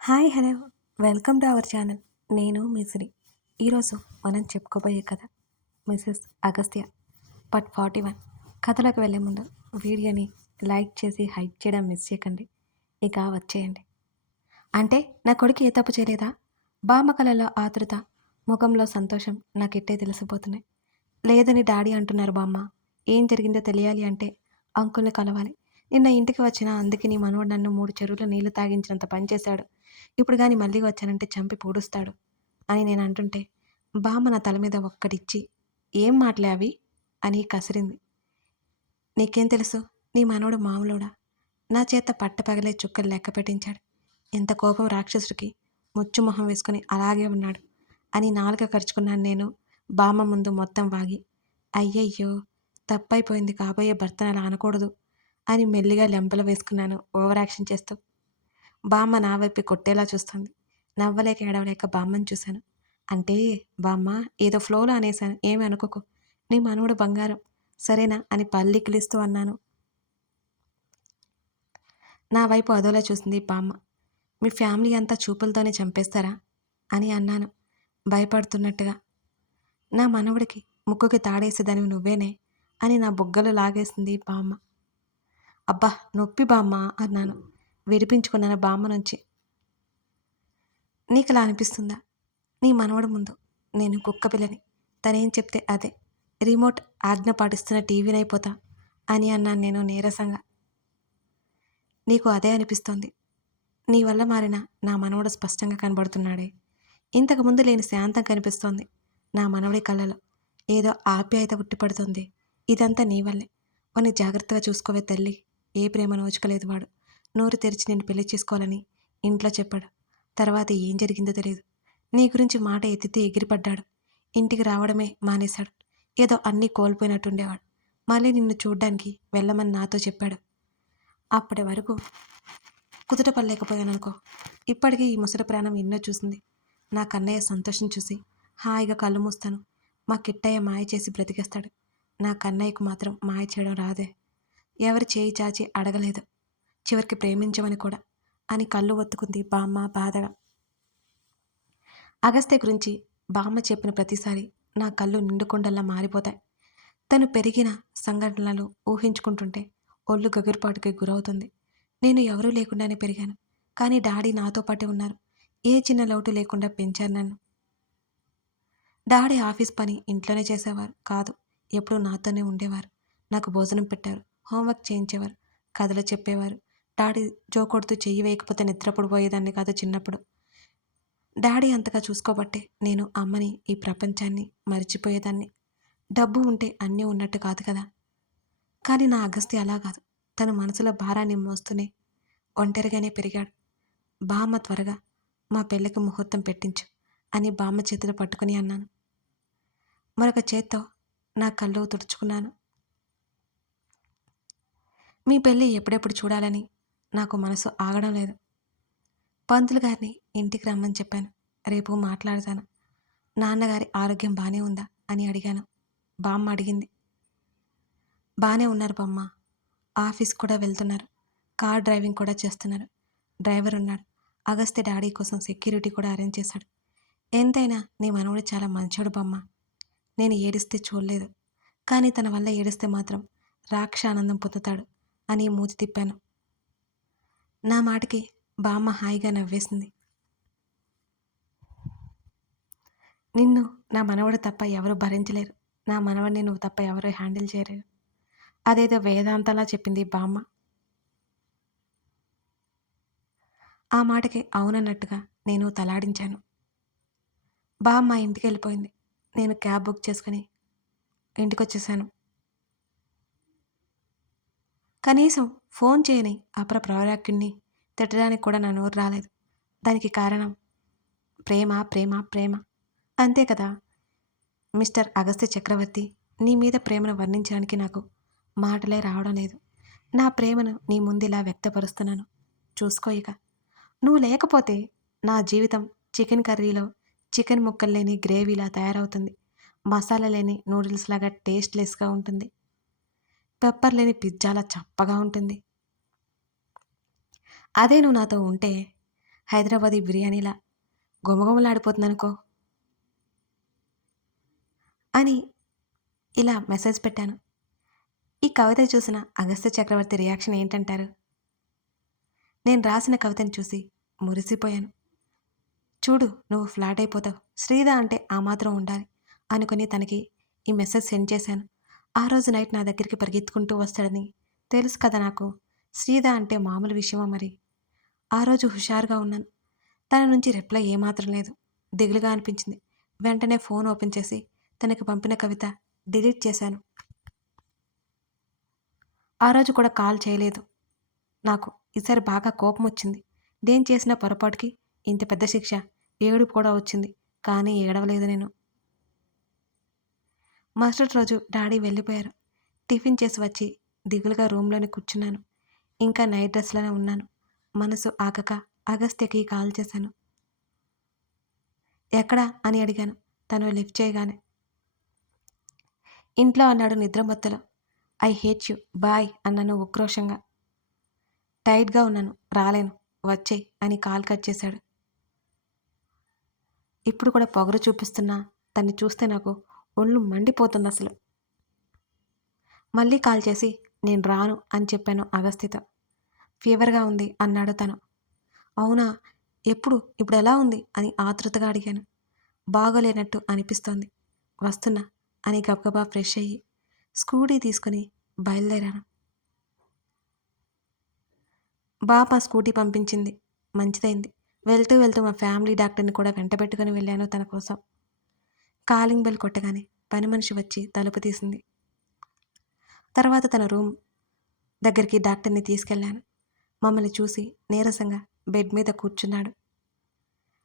Hi hello welcome to our channel. నేను మిసిరి. ఈరోజు మనం చెప్పుకోబోయే కథ మిసెస్ అగస్త్య పార్ట్ 41. కథలోకి వెళ్ళే ముందు వీడియోని లైక్ చేసి హైప్ చేయడం మిస్ చేయకండి. ఇక వచ్చేయండి. అంటే నా కొడుకు ఏ తప్పు చేయలేదా? బామ్మ కళలో ఆతృత, ముఖంలో సంతోషం నాకిట్టే తెలిసిపోతున్నాయి. లేదని డాడీ అంటున్నారు బామ్మ. ఏం జరిగిందో తెలియాలి అంటే అంకుల్ని కలవాలి. నిన్న ఇంటికి వచ్చిన అందుకే నీ మనవడు నన్ను 3 చెరువులు నీళ్లు తాగించినంత పనిచేశాడు. ఇప్పుడు గాని మళ్ళీ వచ్చానంటే చంపి పూడుస్తాడు అని నేను అంటుంటే బామ్మ నా తల మీద ఒక్కటిచ్చి ఏం మాటలే అవి అని కసిరింది. నీకేం తెలుసు? నీ మనవడు మామూలుడా? నా చేత పట్టపగలే చుక్కలు లెక్క పెట్టించాడు. ఎంత కోపం రాక్షసుడికి! ముచ్చు మొహం వేసుకుని అలాగే ఉన్నాడు అని నాలుక ఖర్చుకున్నాను నేను బామ్మ ముందు మొత్తం వాగి. అయ్యయ్యో, తప్పైపోయింది, కాబోయే భర్తను అలా అనకూడదు అని మెల్లిగా లెంపలు వేసుకున్నాను ఓవర్ యాక్షన్ చేస్తూ. బామ్మ నా వైపు కొట్టేలా చూస్తుంది. నవ్వలేక ఏడవలేక బామ్మని చూశాను. అంటే బామ్మ, ఏదో ఫ్లోలో అనేశాను, ఏమి అనుకోకు. నీ మనవడు బంగారం, సరేనా అని పల్లికిలిస్తూ అన్నాను. నా వైపు అదోలా చూసింది బామ్మ. మీ ఫ్యామిలీ అంతా చూపులతోనే చంపేస్తారా అని అన్నాను భయపడుతున్నట్టుగా. నా మనవడికి ముక్కుకి తాడేసేదానివి నువ్వేనే అని నా బుగ్గలు లాగేసింది బామ్మ. అబ్బా నొప్పి బామ్మ అన్నాను విడిపించుకున్నాను బామ్మ నుంచి. నీకులా అనిపిస్తుందా? నీ మనవడు ముందు నేను కుక్క పిల్లని, తనేం చెప్తే అదే, రిమోట్ ఆజ్ఞ పాటిస్తున్న టీవీనైపోతా అని అన్నాను నేను నీరసంగా. నీకు అదే అనిపిస్తోంది. నీ వల్ల మారిన నా మనవడు స్పష్టంగా కనబడుతున్నాడే. ఇంతకుముందు లేని శాంతం కనిపిస్తోంది నా మనవడి కళ్ళలో. ఏదో ఆప్యాయత ఉట్టిపడుతుంది. ఇదంతా నీ వల్లే. వాణ్ణి జాగ్రత్తగా చూసుకోవే తల్లి. ఏ ప్రేమ నోచుకోలేదు వాడు. నోరు తెరిచి నేను పెళ్లి చేసుకోవాలని ఇంట్లో చెప్పాడు. తర్వాత ఏం జరిగిందో తెలియదు. నీ గురించి మాట ఎత్తితే ఎగిరిపడ్డాడు. ఇంటికి రావడమే మానేశాడు. ఏదో అన్నీ కోల్పోయినట్టుండేవాడు. మళ్ళీ నిన్ను చూడ్డానికి వెళ్ళమని నాతో చెప్పాడు. అప్పటి వరకు కుదుట పడలేకపోయాననుకో. ఇప్పటికీ ఈ ముసలి ప్రాణం ఎన్నో చూసింది. నా కన్నయ్య సంతోషం చూసి హాయిగా కళ్ళు మూస్తాను. మా కిట్టయ్య మాయ చేసి బ్రతికేస్తాడు. నా కన్నయ్యకు మాత్రం మాయ చేయడం రాదే. ఎవరి చేయి చాచి అడగలేదు, చివరికి ప్రేమించమని కూడా అని కళ్ళు ఒత్తుకుంది బామ్మ బాధగా. అగస్త్య గురించి బామ్మ చెప్పిన ప్రతిసారి నా కళ్ళు నిండుకొండల్లా మారిపోతాయి. తను పెరిగిన సంఘటనలు ఊహించుకుంటుంటే ఒళ్ళు గగురుపాటుకి గురవుతుంది. నేను ఎవరూ లేకుండానే పెరిగాను. కానీ డాడీ నాతో పాటే ఉన్నారు. ఏ చిన్న లోటు లేకుండా పెంచారు నన్ను. డాడీ ఆఫీస్ పని ఇంట్లోనే చేసేవారు కాదు, ఎప్పుడూ నాతోనే ఉండేవారు. నాకు భోజనం పెట్టారు, హోంవర్క్ చేయించేవారు, కథలు చెప్పేవారు. డాడీ జోకొడుతూ చెయ్యి వేయకపోతే నిద్రపడిపోయేదాన్ని కాదు చిన్నప్పుడు. డాడీ అంతగా చూసుకోబట్టే నేను అమ్మని, ఈ ప్రపంచాన్ని మర్చిపోయేదాన్ని. డబ్బు ఉంటే అన్నీ ఉన్నట్టు కాదు కదా. కానీ నా అగస్త్య అలా కాదు. తన మనసులో భారాన్ని మోస్తూనే ఒంటరిగానే పెరిగాడు. బామ్మ త్వరగా మా పెళ్ళికి ముహూర్తం పెట్టించు అని బామ్మ చేతులు పట్టుకుని అన్నాను. మరొక చేత్తో నా కళ్ళు తుడుచుకున్నాను. మీ పెళ్ళి ఎప్పుడెప్పుడు చూడాలని నాకు మనసు ఆగడం లేదు. పంతులు గారిని ఇంటికి రమ్మని చెప్పాను. రేపు మాట్లాడతాను. నాన్నగారి ఆరోగ్యం బాగానే ఉందా అని అడిగాను. బామ్మ అడిగింది. బాగానే ఉన్నారు బామ్మ. ఆఫీస్ కూడా వెళ్తున్నారు. కార్ డ్రైవింగ్ కూడా చేస్తున్నారు. డ్రైవర్ ఉన్నాడు. అగస్త్య డాడీ కోసం సెక్యూరిటీ కూడా అరేంజ్ చేశాడు. ఎంతైనా నీ మనవడు చాలా మంచోడు బామ్మ. నేను ఏడిస్తే చూడలేదు, కానీ తన వల్ల ఏడిస్తే మాత్రం రాక్ష ఆనందం పొందుతాడు అని మూతి తిప్పాను. నా మాటకి బామ్మ హాయిగా నవ్వేసింది. నిన్ను నా మనవడు తప్ప ఎవరు భరించలేరు. నా మనవడిని నువ్వు తప్ప ఎవరు హ్యాండిల్ చేయలేరు. అదేదో వేదాంతలా చెప్పింది బామ్మ. ఆ మాటకి అవునన్నట్టుగా నేను తలాడించాను. బామ్మ ఇంటికి వెళ్ళిపోయింది. నేను క్యాబ్ బుక్ చేసుకుని ఇంటికొచ్చేసాను. కనీసం ఫోన్ చేయని అపర ప్రౌరాక్యుణ్ణి తిట్టడానికి కూడా నా నోరు రాలేదు. దానికి కారణం ప్రేమ ప్రేమ ప్రేమ అంతే కదా. మిస్టర్ అగస్త్య చక్రవర్తి, నీ మీద ప్రేమను వర్ణించడానికి నాకు మాటలే రావడం లేదు. నా ప్రేమను నీ ముందిలా వ్యక్తపరుస్తున్నాను. చూసుకో ఇక. నువ్వు లేకపోతే నా జీవితం చికెన్ కర్రీలో చికెన్ ముక్కలు లేని గ్రేవీలా తయారవుతుంది. మసాలా లేని నూడిల్స్ లాగా టేస్ట్లెస్గా ఉంటుంది. పెప్పర్ లేని పిజ్జాలా చప్పగా ఉంటుంది. అదే నువ్వు నాతో ఉంటే హైదరాబాదీ బిర్యానీలా గుమగుమలాడిపోతుందనుకో అని ఇలా మెసేజ్ పెట్టాను. ఈ కవిత చూసిన అగస్త్య చక్రవర్తి రియాక్షన్ ఏంటంటారు? నేను రాసిన కవితను చూసి మురిసిపోయాను. చూడు నువ్వు ఫ్లాట్ అయిపోతావు, శ్రీద అంటే ఆ మాత్రం ఉండాలి అనుకుని తనకి ఈ మెసేజ్ సెండ్ చేశాను. ఆ రోజు నైట్ నా దగ్గరికి పరిగెత్తుకుంటూ వస్తాడని తెలుసు కదా నాకు. శ్రీద అంటే మామూలు విషయమా మరి? ఆ రోజు హుషారుగా ఉన్నాను. తన నుంచి రిప్లై ఏమాత్రం లేదు. దిగులుగా అనిపించింది. వెంటనే ఫోన్ ఓపెన్ చేసి తనకి పంపిన కవిత డిలీట్ చేశాను. ఆ రోజు కూడా కాల్ చేయలేదు నాకు. ఈసారి బాగా కోపం వచ్చింది. నేను చేసిన పొరపాటుకి ఇంత పెద్ద శిక్ష. ఏడుపు కూడా వచ్చింది, కానీ ఏడవలేదు నేను. మరుసటి రోజు డాడీ వెళ్ళిపోయారు. టిఫిన్ చేసి వచ్చి దిగులుగా రూమ్లోనే కూర్చున్నాను. ఇంకా నైట్ డ్రెస్లోనే ఉన్నాను. మనసు ఆగక అగస్త్యకి కాల్ చేశాను. ఎక్కడా అని అడిగాను. తను లిఫ్ట్ చేయగానే ఇంట్లో అన్నాడు నిద్రమత్తులో. ఐ హేట్ యు బాయ్ అన్నాను ఉక్రోషంగా. టైట్గా ఉన్నాను, రాలేను, వచ్చేయ్ అని కాల్ కట్ చేశాడు. ఇప్పుడు కూడా పొగరు చూపిస్తున్నా తన్ని చూస్తే నాకు ఒళ్ళు మండిపోతుంది అసలు. మళ్ళీ కాల్ చేసి నేను రాను అని చెప్పాను అగస్త్యతో. ఫీవర్గా ఉంది అన్నాడు తను. అవునా, ఎప్పుడు, ఇప్పుడు ఎలా ఉంది అని ఆతృతగా అడిగాను. బాగోలేనట్టు అనిపిస్తోంది, వస్తున్నా అని గబగబా ఫ్రెష్ అయ్యి స్కూటీ తీసుకుని బయలుదేరాను. మా స్కూటీ పంపించింది, మంచిదైంది. వెళ్తూ వెళ్తూ మా ఫ్యామిలీ డాక్టర్ని కూడా వెంటబెట్టుకుని వెళ్ళాను తన కోసం. కాలింగ్ బెల్ కొట్టగానే పని మనిషి వచ్చి తలుపు తీసింది. తర్వాత తన రూమ్ దగ్గరికి డాక్టర్ని తీసుకెళ్లాను. మమ్మల్ని చూసి నీరసంగా బెడ్ మీద కూర్చున్నాడు.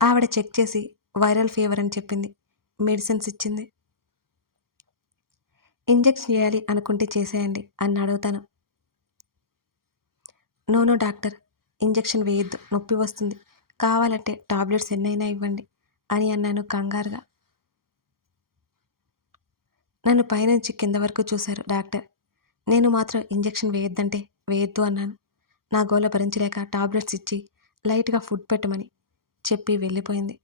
ఆవిడ చెక్ చేసి వైరల్ ఫీవర్ అని చెప్పింది. మెడిసిన్స్ ఇచ్చింది. ఇంజెక్షన్ చేయాలి అనుకుంటే చేసేయండి అన్నాడు తను. నో డాక్టర్, ఇంజెక్షన్ వేయొద్దు, నొప్పి వస్తుంది. కావాలంటే టాబ్లెట్స్ ఎన్నైనా ఇవ్వండి అని అన్నాను కంగారుగా. నన్ను పైనుంచి కింద వరకు చూశారు డాక్టర్. నేను మాత్రం ఇంజెక్షన్ వేయొద్దంటే వేయొద్దు అన్నాను. నా గోల భరించలేక టాబ్లెట్స్ ఇచ్చి లైట్గా ఫుడ్ పెట్టమని చెప్పి వెళ్ళిపోయింది.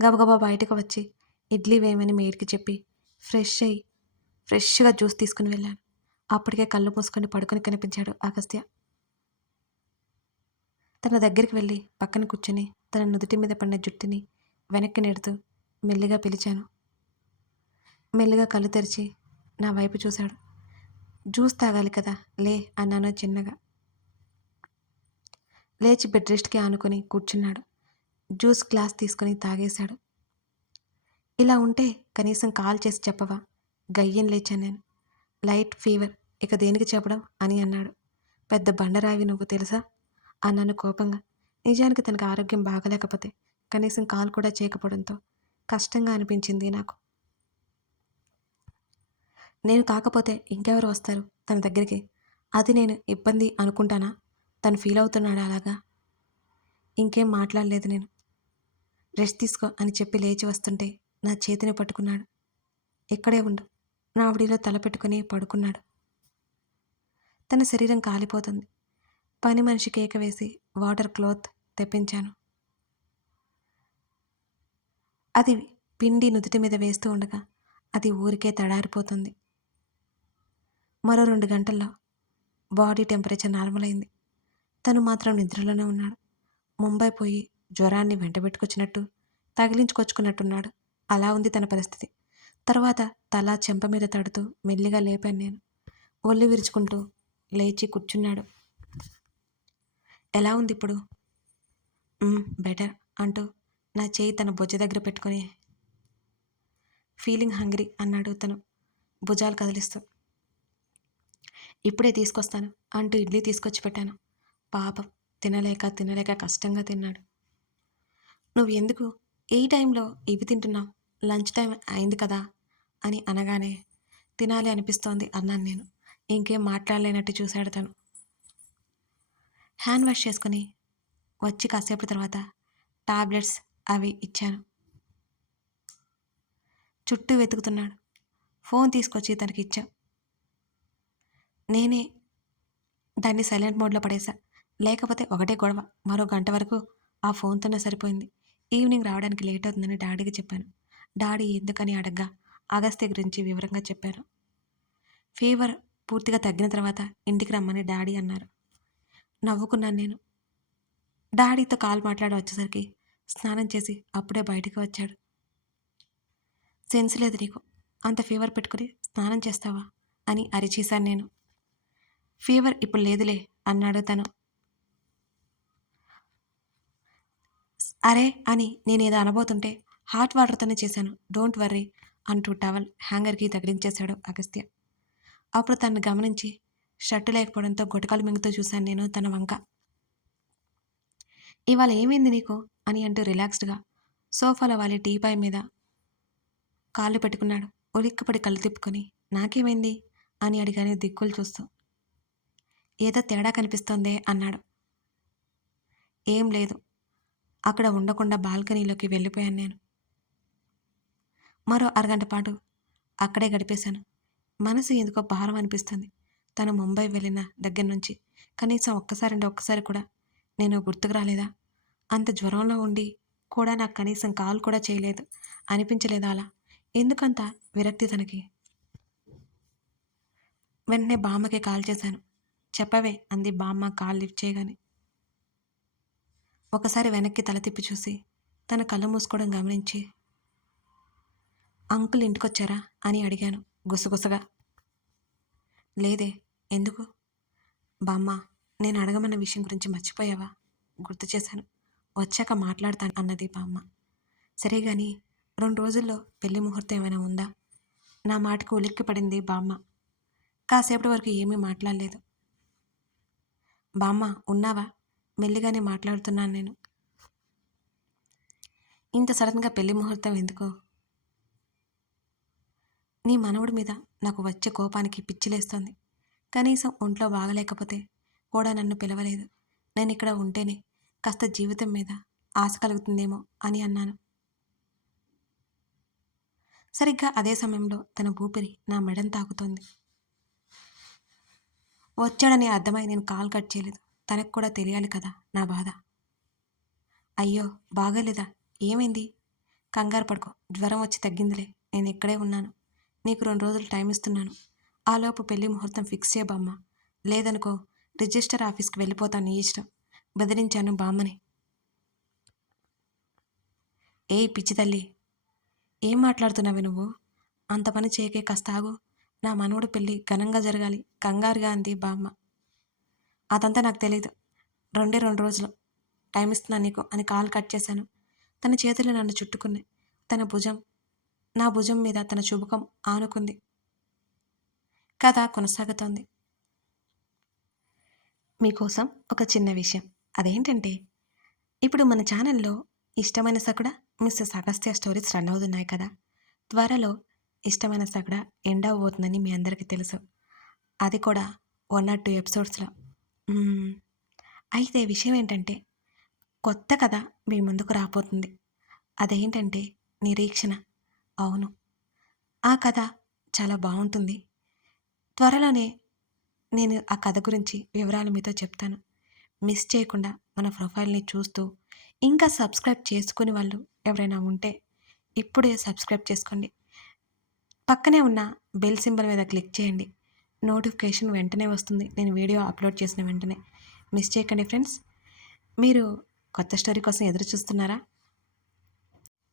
గబగబా బయటకు వచ్చి ఇడ్లీ వేయమని మేడ్కి చెప్పి ఫ్రెష్గా జ్యూస్ తీసుకుని వెళ్ళాను. అప్పటికే కళ్ళు మూసుకొని పడుకొని కనిపించాడు అగస్త్య. తన దగ్గరికి వెళ్ళి పక్కన కూర్చొని తన నుదుటి మీద పడిన జుట్టుని వెనక్కి నెడుతూ మెల్లిగా పిలిచాను. మెల్లిగా కళ్ళు తెరిచి నా వైపు చూశాడు. జ్యూస్ తాగాలి కదా, లే అన్నాను చిన్నగా. లేచి బెడ్ రెస్ట్కి ఆనుకొని కూర్చున్నాడు. జ్యూస్ గ్లాస్ తీసుకుని తాగేశాడు. ఇలా ఉంటే కనీసం కాల్ చేసి చెప్పవా? గయ్యం లేచాను నేను. లైట్ ఫీవర్, ఇక దేనికి చెప్పడం అని అన్నాడు. పెద్ద బండరావి నువ్వు తెలుసా అన్నాను కోపంగా. నిజానికి తనకు ఆరోగ్యం బాగలేకపోతే కనీసం కాల్ కూడా చేయకపోవడంతో కష్టంగా అనిపించింది నాకు. నేను కాకపోతే ఇంకెవరు వస్తారు తన దగ్గరికి? అది నేను ఇబ్బంది అనుకుంటానా? తను ఫీల్ అవుతున్నాడా అలాగా? ఇంకేం మాట్లాడలేదు నేను. రెస్ట్ తీసుకో అని చెప్పి లేచి వస్తుంటే నా చేతిని పట్టుకున్నాడు. ఇక్కడే ఉండు, నా ఆవిడిలో తల పెట్టుకుని పడుకున్నాడు. తన శరీరం కాలిపోతుంది. పని మనిషి కేక వేసి వాటర్ క్లాత్ తెప్పించాను. అది పిండి నుదుటి మీద వేస్తూ ఉండగా అది ఊరికే తడారిపోతుంది. మరో 2 గంటల్లో బాడీ టెంపరేచర్ నార్మల్ అయింది. తను మాత్రం నిద్రలోనే ఉన్నాడు. ముంబై పోయి జ్వరాన్ని వెంటబెట్టుకొచ్చినట్టు తగిలించుకొచ్చుకున్నట్టున్నాడు. అలా ఉంది తన పరిస్థితి. తర్వాత తల చెంప మీద తడుతూ మెల్లిగా లేపాను నేను. ఒళ్ళు విరుచుకుంటూ లేచి కూర్చున్నాడు. ఎలా ఉంది ఇప్పుడు? బెటర్ అంటూ నా చేయి తన భుజ దగ్గర పెట్టుకొని ఫీలింగ్ హంగ్రీ అన్నాడు తను భుజాలు కదిలిస్తూ. ఇప్పుడే తీసుకొస్తాను అంటూ ఇడ్లీ తీసుకొచ్చి పెట్టాను. పాపం తినలేక కష్టంగా తిన్నాడు. నువ్వు ఎందుకు ఈ టైంలో ఇవి తింటున్నావు? లంచ్ టైం అయింది కదా అని అనగానే తినాలి అనిపిస్తోంది అన్నాను నేను. ఇంకేం మాట్లాడలేనట్టు చూశాడు తను. హ్యాండ్ వాష్ చేసుకొని వచ్చి కాసేపు తర్వాత టాబ్లెట్స్ అవి ఇచ్చాను. చుట్టూ వెతుకుతున్నాడు. ఫోన్ తీసుకొచ్చి తనకి ఇచ్చా. నేనే దాన్ని సైలెంట్ మోడ్లో పడేశా. లేకపోతే ఒకటే గొడవ. మరో గంట వరకు ఆ ఫోన్‌తోనే సరిపోయింది. ఈవినింగ్ రావడానికి లేట్ అవుతుందని డాడీకి చెప్పాను. డాడీ ఎందుకని అడగ్గా అగస్త్య గురించి వివరంగా చెప్పాను. ఫీవర్ పూర్తిగా తగ్గిన తర్వాత ఇంటికి రమ్మని డాడీ అన్నారు. నవ్వుకున్నాను నేను. డాడీతో కాల్ మాట్లాడి వచ్చేసరికి స్నానం చేసి అప్పుడే బయటికి వచ్చాడు. సెన్స్ లేదు నీకు. అంత ఫీవర్ పెట్టుకుని స్నానం చేస్తావా అని అరిచేశాను నేను. ఫీవర్ ఇప్పుడు లేదులే అన్నాడు తను. అరే అని నేనేదో అనబోతుంటే హాట్ వాటర్తోనే చేశాను, డోంట్ వర్రీ అంటూ టవల్ హ్యాంగర్కి తగిలించేశాడు అగస్త్య. అప్పుడు తనను గమనించి షర్టు లేకపోవడంతో గుటకాలు మింగుతూ చూశాను నేను తన వంక. ఇవాళ ఏమైంది నీకు అని అంటూ రిలాక్స్డ్గా సోఫాలో వాలి టీపాయ్ మీద కాళ్ళు పెట్టుకున్నాడు. ఉలిక్కిపడి కళ్ళు తిప్పుకొని నాకేమైంది అని అడిగాను దిక్కులు చూస్తూ. ఏదో తేడా కనిపిస్తోందే అన్నాడు. ఏం లేదు. అక్కడ ఉండకుండా బాల్కనీలోకి వెళ్ళిపోయాను నేను. మరో అరగంట పాటు అక్కడే గడిపేశాను. మనసు ఎందుకో భారం అనిపిస్తుంది. తను ముంబై వెళ్ళిన దగ్గర నుంచి కనీసం ఒక్కసారి కూడా నేను గుర్తుకు రాలేదా? అంత జ్వరంలో ఉండి కూడా నాకు కనీసం కాల్ కూడా చేయలేదు అనిపించలేదా అలా? ఎందుకంత విరక్తి తనకి? వెంటనే బామ్మకి కాల్ చేశాను. చెప్పవే అంది బామ్మ కాల్ లిఫ్ట్ చేయగానే. ఒకసారి వెనక్కి తల తిప్పి చూసి తన కళ్ళు మూసుకోవడం గమనించి అంకుల్ ఇంటికొచ్చారా అని అడిగాను గుసగుసగా. లేదే, ఎందుకు? బామ్మ, నేను అడగమన్న విషయం గురించి మర్చిపోయావా? గుర్తు చేశాను. వచ్చాక మాట్లాడతాను అన్నది బామ్మ. సరే గాని 2 రోజుల్లో పెళ్లి ముహూర్తం ఏమైనా ఉందా? నా మాటకు ఉలిక్కి పడింది బామ్మ. కాసేపటి వరకు ఏమీ మాట్లాడలేదు. బామ్మ ఉన్నావా? మెల్లిగానే మాట్లాడుతున్నాను నేను. ఇంత సడన్గా పెళ్లి ముహూర్తం ఎందుకు? నీ మనవడి మీద నాకు వచ్చే కోపానికి పిచ్చిలేస్తోంది. కనీసం ఒంట్లో బాగలేకపోతే కూడా నన్ను పిలవలేదు. నేనిక్కడ ఉంటేనే కాస్త జీవితం మీద ఆశ కలుగుతుందేమో అని అన్నాను. సరిగ్గా అదే సమయంలో తన ఊపిరి నా మెడను తాకుతోంది. వచ్చాడని అర్థమై నేను కాల్ కట్ చేయలేదు. తనకు కూడా తెలియాలి కదా నా బాధ. అయ్యో బాగాలేదా? ఏమైంది? కంగారు పడుకో, జ్వరం వచ్చి తగ్గిందిలే. నేను ఇక్కడే ఉన్నాను. నీకు 2 రోజులు టైం ఇస్తున్నాను. ఆలోపు పెళ్లి ముహూర్తం ఫిక్స్ చేయ బామ్మ. లేదనుకో రిజిస్టర్ ఆఫీస్కి వెళ్ళిపోతాను, నీ ఇష్టం బెదిరించాను బామ్మని. ఏ పిచ్చి తల్లి, ఏం మాట్లాడుతున్నావే నువ్వు? అంత పని చేయకే, కాస్త ఆగు. నా మనవడు పెళ్ళి ఘనంగా జరగాలి కంగారుగా అంది బామ్మ. అదంతా నాకు తెలీదు. 2 రోజులు టైం ఇస్తున్నాను నీకు అని కాల్ కట్ చేశాను. తన చేతులు నన్ను చుట్టుకున్నాయి. నా భుజం మీద తన చుబుకం ఆనుకుంది. కథ కొనసాగుతోంది. మీకోసం ఒక చిన్న విషయం. అదేంటంటే ఇప్పుడు మన ఛానల్లో ఇష్టమైన సకుడ మిస్సెస్ అగస్త్య స్టోరీస్ రన్ అవుతున్నాయి కదా. త్వరలో ఇష్టమైన సకుడ ఎండ్ అవ్వబోతుందని మీ అందరికీ తెలుసు. అది కూడా 1 or 2 ఎపిసోడ్స్లో. అయితే విషయం ఏంటంటే కొత్త కథ మీ ముందుకు రాబోతుంది. అదేంటంటే నిరీక్షణ. అవును, ఆ కథ చాలా బాగుంటుంది. త్వరలోనే నేను ఆ కథ గురించి వివరాలు మీతో చెప్తాను. మిస్ చేయకుండా మన ప్రొఫైల్ని చూస్తూ ఇంకా సబ్స్క్రైబ్ చేసుకుని వాళ్ళు ఎవరైనా ఉంటే ఇప్పుడే సబ్స్క్రైబ్ చేసుకోండి. పక్కనే ఉన్న బెల్ సింబల్ మీద క్లిక్ చేయండి. నోటిఫికేషన్ వెంటనే వస్తుంది నేను వీడియో అప్లోడ్ చేసిన వెంటనే. మిస్ చేయకండి ఫ్రెండ్స్. మీరు కొత్త స్టోరీ కోసం ఎదురు చూస్తున్నారా?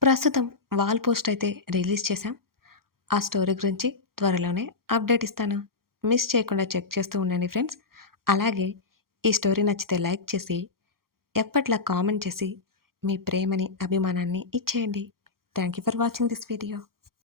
ప్రస్తుతం వాల్ పోస్ట్ అయితే రిలీజ్ చేశాం. ఆ స్టోరీ గురించి త్వరలోనే అప్డేట్ ఇస్తాను. మిస్ చేయకుండా చెక్ చేస్తూ ఉండండి ఫ్రెండ్స్. అలాగే ఈ స్టోరీ నచ్చితే లైక్ చేసి ఎప్పట్లా కామెంట్ చేసి మీ ప్రేమని అభిమానాన్ని ఇచ్చేయండి. Thank you for watching this video.